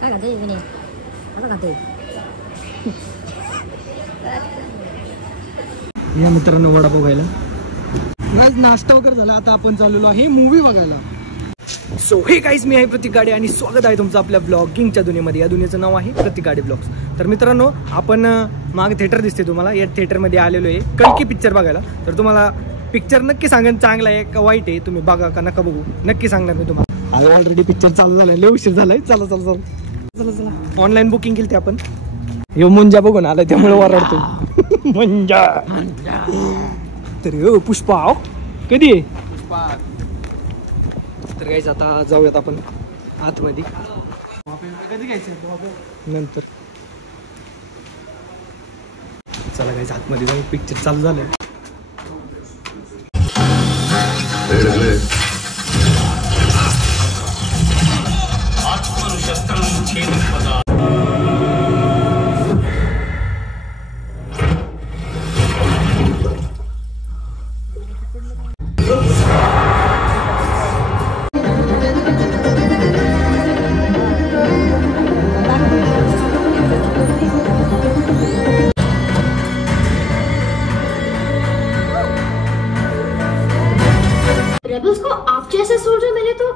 काय खाते विनी असं खाते या मित्रांनो वडापाव खायला. नाश्ता वगैरे झाला. आता आपण चाललेलो आहे मूवी बघायला. सो हे गाईज, मी आहे प्रतीक गाडे आणि स्वागत आहे तुमचं आपल्या ब्लॉगिंगच्या दुनियेमध्ये. या दुनियेचं नाव आहे प्रतीक गाडे ब्लॉग्स. तर मित्रांनो, आपण मागे थिएटर दिसते तुम्हाला, या थिएटरमध्ये आलेलो आहे कल्की पिक्चर बघायला. तर तुम्हाला पिक्चर नक्की सांगेन चांगला आहे का वाईट आहे, तुम्ही बघा का नका बघू नक्की सांगणार मी तुम्हाला. आज ऑलरेडी पिक्चर चालू झालाय, लय उशीर झालाय. चला चला चला चला चला. ऑनलाईन बुकिंग केली ते आपण. यो मुंजा बघून आलाय त्यामुळे ओरडतो मुंजा. तर पुष्पा कधी आहे? तर गाईज आता जाऊयात आपण आतमध्ये. कधी घ्यायचं नंतर. चला गाईज आतमध्ये जाऊ, पिक्चर चालू झालंय. रेबल्स को आप जैसे सोल्जर मिले तो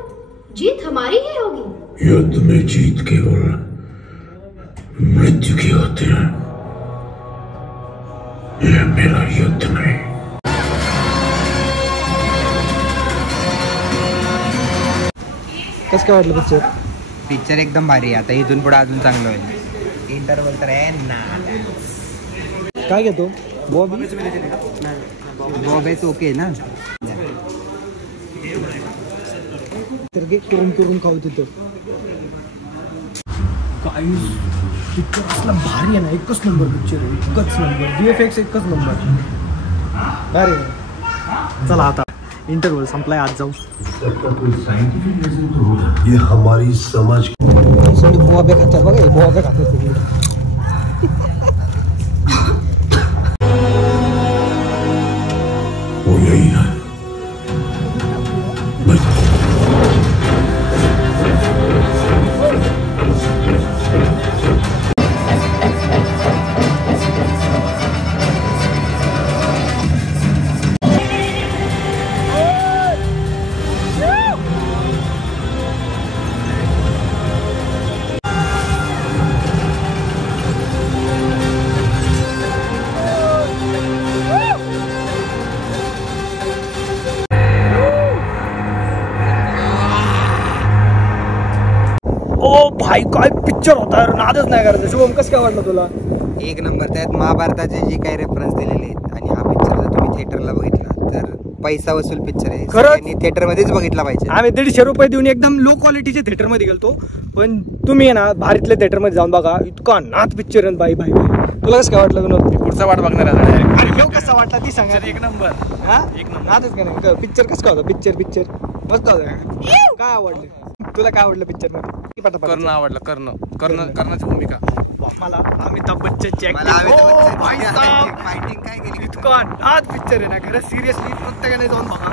जीत हमारी ही होगी. युद्ध में जीत केवल मृत्यु की होती है. यह मेरा युद्ध नहीं. कसं काय वाटलं पिक्चर? पिक्चर एकदम भारी. आता इथून पुढे अजून चांगलं होईल. इंटरवल तर आहे ना. काय घेतो बॉबी? बॉबेच ओके ना. तर करून करून खाऊ तिथं. काही पिक्चर असला भारी आहे ना, एकच नंबर पिक्चर आहे, एकच नंबर. VFX एकच नंबर भारी आहे. चला आता इंटरव्हल संपलाय, आज जाऊ. ये हमारी समझ. बोबे खातात बघा, बोबे खातात. वो यही है. ओ भाई काय पिक्चर होता यार, नादच नाही करायचं. शुभम कसं काय वाटलं तुला? एक नंबर. त्यात महाभारताचे जे काही रेफरन्स दिलेले आहेत आणि हा पिक्चर जर तुम्ही थिएटरला बघितला तर पैसा वसूल पिक्चर आहे. खरंच थिएटरमध्येच बघितला पाहिजे. आम्ही 150 रुपये देऊन एकदम लो क्वालिटीच्या थिएटरमध्ये गेलतो, पण तुम्ही आहे ना भारीतल्या थिएटरमध्ये जाऊन बघा. इतका नाद पिक्चर आहे भाई भाई. तुला कसं काय वाटलं विनोद? पुढचा वाट बघणार आहे. अरे ह्यो कसा वाटला ती सांगा. एक नंबर. हा एक नंबर. नादच का नाही. पिक्चर कसं काय होता? पिक्चर मस्त होता. काय आवडलं तुला? काय आवडलं पिक्चर मध्ये? कर्ण आवडलं. कर्णाची भूमिका. मला अमिताभ बच्चनची मला फायटिंग काय केली. इतका नाद पिक्चर आहे ना खरं. सिरियसली प्रत्येकाने जाऊन बघा.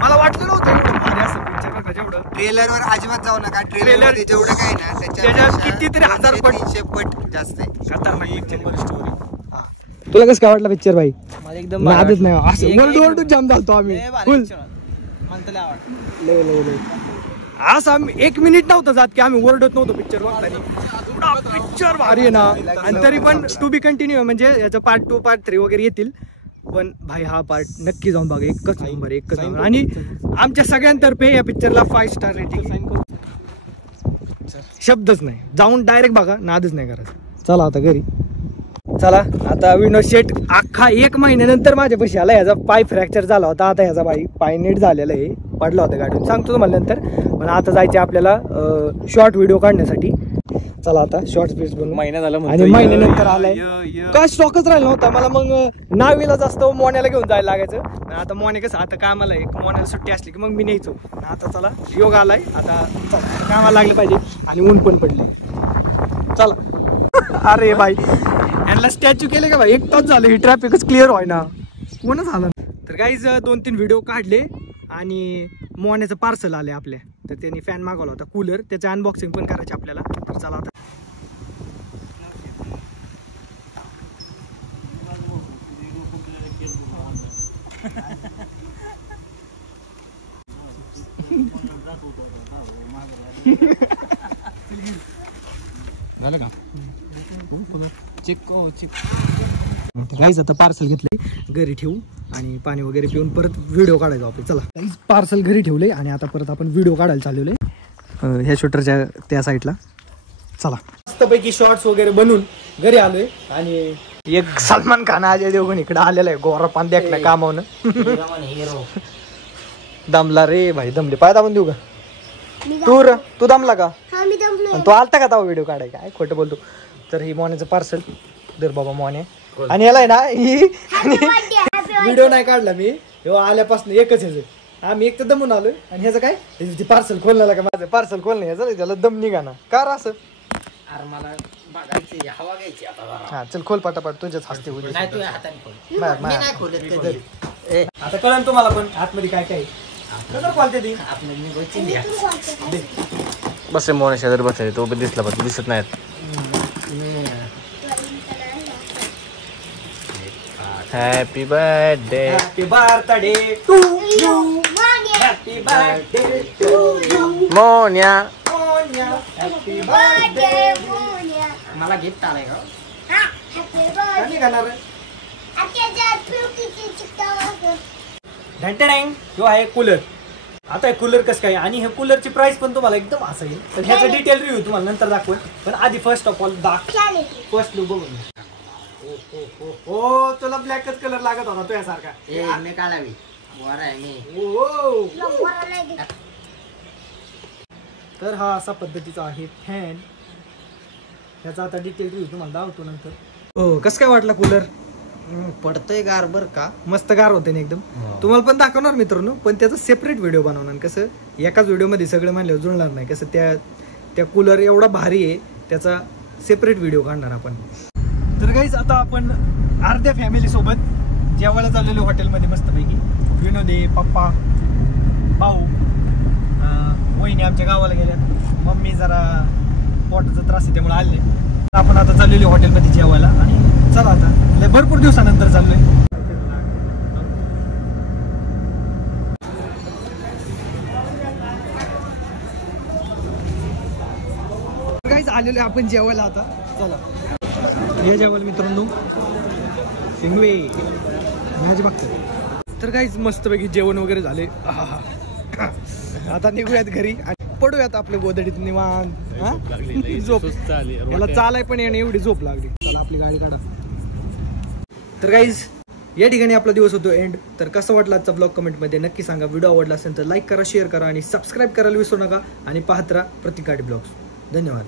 मला वाटलं नव्हतं एवढं भारी असं पिक्चर बघा. जेवढं ट्रेलरवर अजिबात जाऊ नका. ट्रेलर जेवढं काय ना त्याच्यात कितीतरी हजार पट 300 पट जास्त आहे. तुला कसं काय वाटलं पिक्चर भाई? मला एकदम नादच नाही असं ओरडून जाम झालतो आम्ही फुल. असं आम्ही 1 मिनिट नव्हतं जात की आम्ही ओरडत नव्हतो पिक्चर बघताना. पिक्चर भारी आहे ना. आणि तरी पण टू बी कंटिन्यू, म्हणजे याचं पार्ट 2 पार्ट 3 वगैरे येतील. पण भाई हा पार्ट नक्की जाऊन बघा. एकच नंबर. आणि आमच्या सगळ्यांतर्फे या पिक्चरला 5 स्टार रेटिंग. शब्दच नाही. जाऊन डायरेक्ट बघा, नादच नाही करायचं. चला आता घरी. चला आता विनोद शेट अख्खा 1 महिन्यानंतर माझ्यापाशी आला. ह्याचा पाय फ्रॅक्चर झाला होता. आता ह्याचा पाय नीट झालेला आहे. पडला होता गाडीतून, सांगतो तुम्हाला नंतर. पण आता जायचे आपल्याला शॉर्ट व्हिडिओ काढण्यासाठी. चला आता शॉर्ट स्पीच बनवू. महिना झाला आणि महिन्यानंतर आलाय. काय स्टॉकच राहिला नव्हता मला. मग नावीला जास्त मोन्याला घेऊन जायला लागायचं. आता मोने कसं आता कामाला आहे, मोन्याला सुट्टी असली की मग मी न्यायचो. आता चला योग आलाय. आता कामाला लागले पाहिजे. आणि ऊन पण पडले. चला. अरे बाई यांना स्टॅच्यू केले का भाई? 1 तास झालं. ही ट्रॅफिकच क्लिअर व्हाय ना. कोण झालं? तर गाईज 2-3 व्हिडिओ काढले आणि मोन्याचं पार्सल आले आपल्या. तर त्यांनी फॅन मागवला होता कूलर, त्याचं अनबॉक्सिंग पण करायचे आपल्याला. तर चला आता झालं का चिक्को गाईज आता पार्सल घेतले, घरी ठेवू आणि पाणी वगैरे पिऊन परत व्हिडिओ काढायचो आपण. चला गाईज पार्सल घरी ठेवले आणि आता परत आपण व्हिडिओ काढायला चाललेलो आहे ह्या शूटरच्या त्या साईडला. चला मस्तपैकी शॉर्ट्स वगैरे बनवून घरी आलोय आणि एक सलमान खान अजय देवगण इकडे आलेला आहे गोरा पान देखण्या कामावनं. दमला रे भाई, दमले. पाय दाबून देऊ का तू दमला का? तू आलता का तवा व्हिडिओ काढाय? काय खोटं बोलतो. तर ही मोन्याचं पार्सल दर बाबा मोने. आणि याला आहे ना ही व्हिडिओ नाही काढला मी आल्यापासून एकच ह्याचं. आम्ही एक तर दमून आलोय आणि ह्याचं काय पार्सल खोलण्याला का माझं पार्सल खोलणं ह्याचं त्याला दम निघा ना का असं. हा चल खोल पटापट, तुझ्याच हस्ते होते. आता कळण तुम्हाला पण आतमध्ये काय काय बोलते बस मोना शेजारी बसायचे, तो दिसला पण दिसत नाहीत. Happy birthday happy birthday to you, happy birthday to you Monya. Happy birthday. मला गिफ्ट आलाय का? काय निघाणार घंटाडाईंग जो आहे कूलर. आता हे कूलर कसं काय आणि हे कूलरची प्राइस पण तुम्हाला एकदम असं येईल. तर ह्याचा डिटेल रिव्ह्यू तुम्हाला नंतर दाखवेल, पण आधी first of all first look बघून. हो तुला ब्लॅकच कलर लागत होता तुझ्यासारखा. मी काढावी वर आहे मी. तर हा असा पद्धतीचा आहे फॅन. ह्याचा आता डिटेल रिव्ह्यू तुम्हाला दाखवतो नंतर. हो कसं काय वाटला कूलर? पडतोय गार बर का? मस्त गार होते ना एकदम. तुम्हाला पण दाखवणार मित्रांनो, पण त्याचा सेपरेट व्हिडिओ बनवणार. कसं एकाच व्हिडिओमध्ये सगळं म्हणल्यावर जुळणार नाही. कसं त्या कूलर एवढा भारी आहे, त्याचा सेपरेट व्हिडिओ काढणार आपण. तर गाईज आता आपण अर्ध्या फॅमिली सोबत जेवायला चाललेलो हॉटेलमध्ये मस्तपैकी. विनोदे, पप्पा, भाऊ, वहिनी आमच्या गावाला गेल्या. मम्मी जरा पोटाचा त्रास आहे त्यामुळे आले. आपण आता चाललेलो हॉटेलमध्ये जेवायला आणि चला आता भरपूर दिवसानंतर चाललोय. गाईज आलेलो आपण जेवायला आता. चला या जेवायला मित्रांनो शिंगवे मॅच बघतात. तर काहीच मस्तपैकी जेवण वगैरे झाले. आता निघूयात घरी आणि पडूयात आपल्या गोदडीत निवांत. झोप याला चालाय पण येणे एवढी झोप लागली. चला आपली गाडी काढत. तर गाईज या ठिकाणी आपला दिवस होतो एंड. तर कसं वाटलं आजचा ब्लॉग कमेंटमध्ये नक्की सांगा. व्हिडिओ आवडला असेल तर लाईक करा, शेअर करा आणि सबस्क्राईब करायला विसरू नका. आणि पाहत राहा प्रतिक गाडी ब्लॉग्स. धन्यवाद.